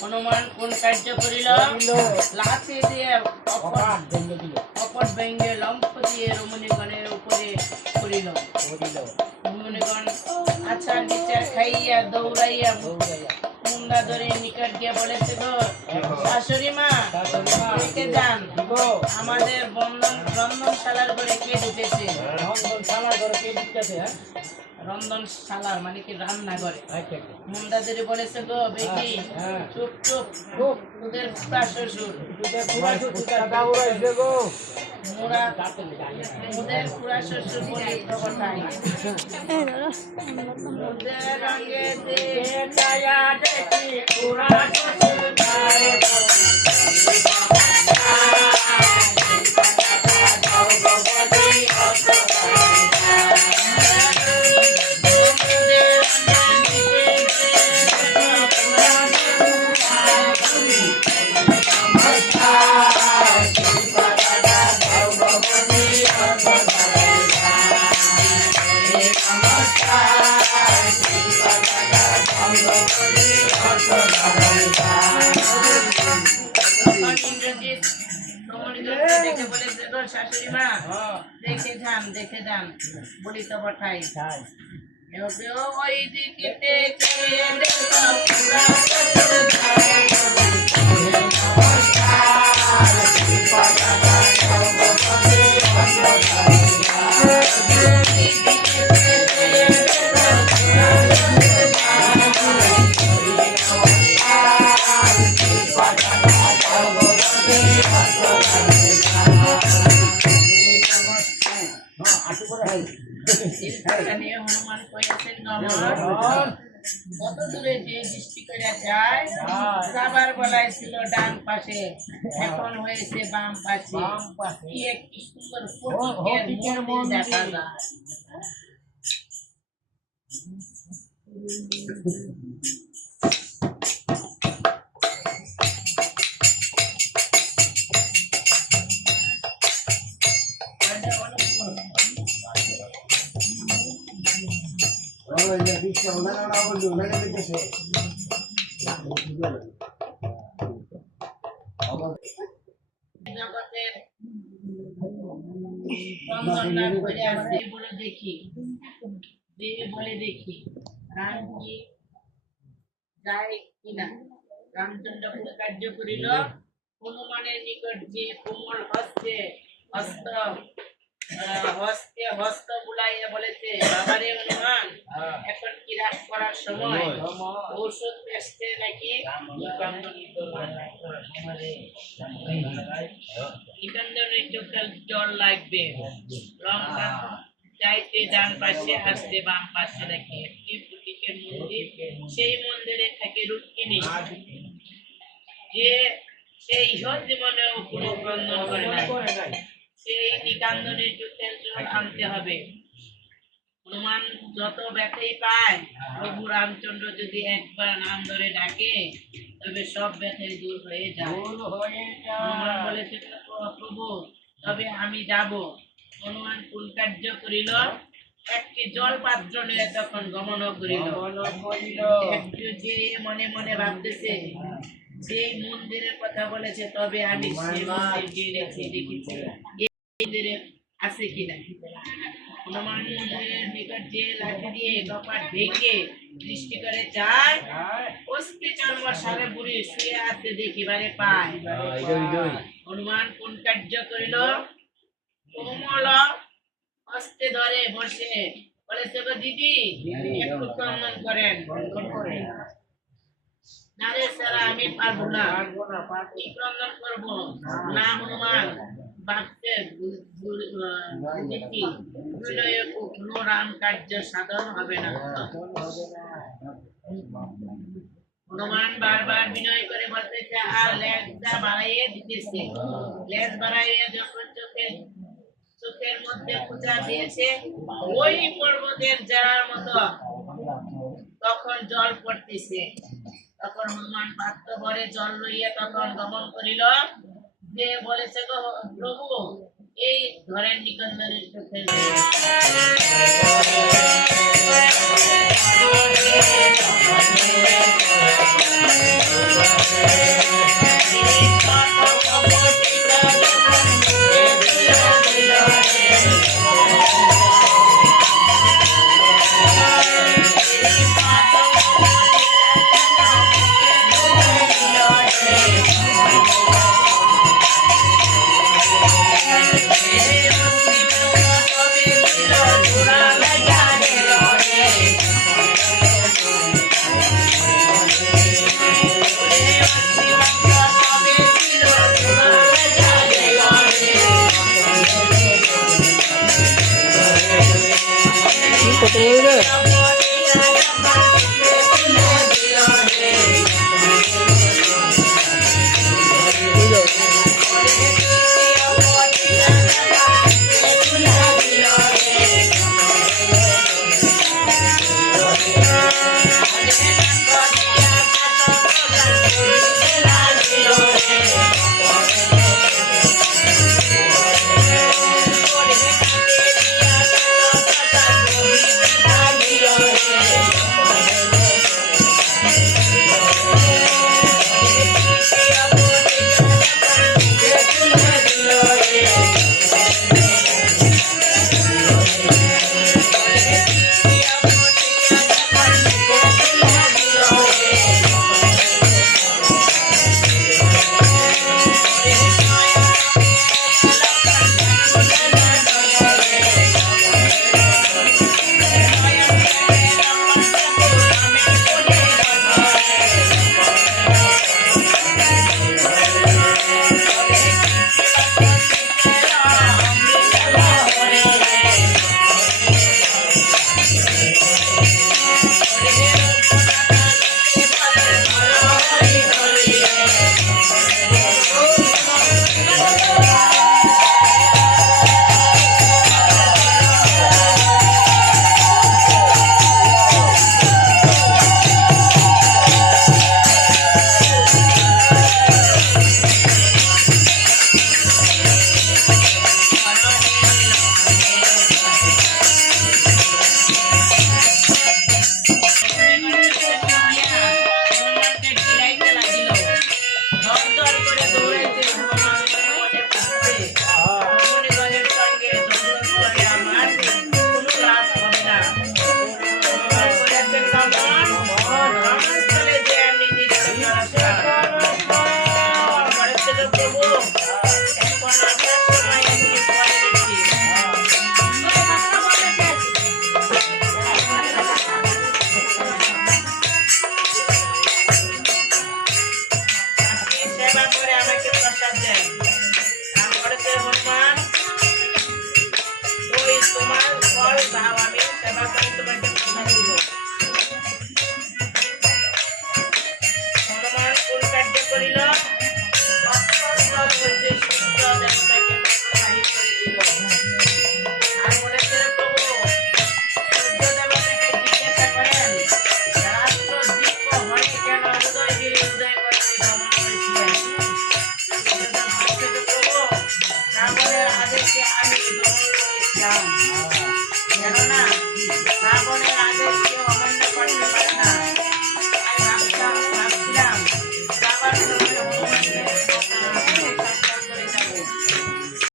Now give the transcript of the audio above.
হনুমান কোন কার্য করিল লাঠি দিয়ে অপর ব্যঙ্গে লম্ফ দিয়ে রমণীগণের উপরে করিল। রমণীগণ আচার বিচার খাইয়া দৌড়াইয়া মুন্ডা ধরে নিকট গিয়ে বলেছে, গো শাশুড়ি মা দেখে যান আমাদের রন্ধনশালার ঘরে কে ঢুকেছে। রন্ধনশালার মানে কি রান্নাঘরে। মুন্ডাদেরি বলেছে, গো বেটি চুপ চুপ, তোদের খুড়া শ্বশুর ওদের খুড়া শ্বশুর বলে প্রবর্তাই ওদের রঙে দেখি খুড়া শ্বশুর শাশুড়ি মা দেখে যান বলি তো পাঠাই ওই দিকে হনুমান কইয়াছেন, কত দূরে যে দৃষ্টি করে যায় যাবার বেলায় ছিল ডান পাশে, এখন হয়েছে বাম পাশে। কি একটি সুন্দর ফটিকের মন্দির দেখা যায়। দেখি রাম কি যায় কিনা। রামচন্দ্র কার্য করিল হনুমানের নিকট যে কোমল হস্তে হস্ত বুলাইয়া বলেছে, বাবারে হনুমান এখন কি রাগ করার সময়, ঔষধ বেচতে নাকি নিকান্দনের চোখে জল লাগবে। লঙ্কা চাইতে ডান পাশে আসতে বাম পাশে নাকি একটি ফটিকের মন্দির, সেই মন্দিরে থাকে রুক্মিণী, যে সেই জীবনেও কোনো ক্রন্দন করে না। সেই নিকান্দনের চোখের জল আনতে হবে। হনুমান যত ব্যথাই পায়, প্রভু রামচন্দ্র যদি একবার নাম ধরে ডাকে তবে সব ব্যথাই দূর হয়ে যায়। হনুমান বলেছে, প্রভু তবে আমি যাব। হনুমান কোন কার্য করিল, একটি জল পাত্র নিয়ে তখন গমন করিল। একটু যে মনে মনে ভাবতেছে সেই মন্দিরের কথা বলেছে, তবে আমি সেই মন্দির দেখেছি মন্দিরে আছে কিনা। হনুমান মন্দিরের নিকট যে লাঠি দিয়ে কপাট ভেঙে দৃষ্টি করে যায়, অস্থি চর্ম সারে বুড়ি শুয়ে আছে দেখিবারে পায়। হনুমান কোন কার্য করিল, কোমল হস্তে ধরে বসে বলেছে, দিদি একটু ক্রন্দন করেন। নারে সারা আমি পারবো না, কি ক্রন্দন করবো না। হনুমান ভাবতে কোনো রাম কার্য সাধন হবে না। হনুমান বারবার বিনয় করে বলতেছে আর লেজটা বাড়াইয়ে দিতেছে। লেজ বাড়াইয়ে যখন চোখের মধ্যে খুচা দিয়েছে, ওই পর্বতের যার মতো তখন জল পড়তেছে। তখন হনুমান পাত্র ভরে জল লইয়া তখন গমন করিল যে বলেছে গো প্রভু এই ধরেন নিকন্দনের চোখের কত বলবে প্রভু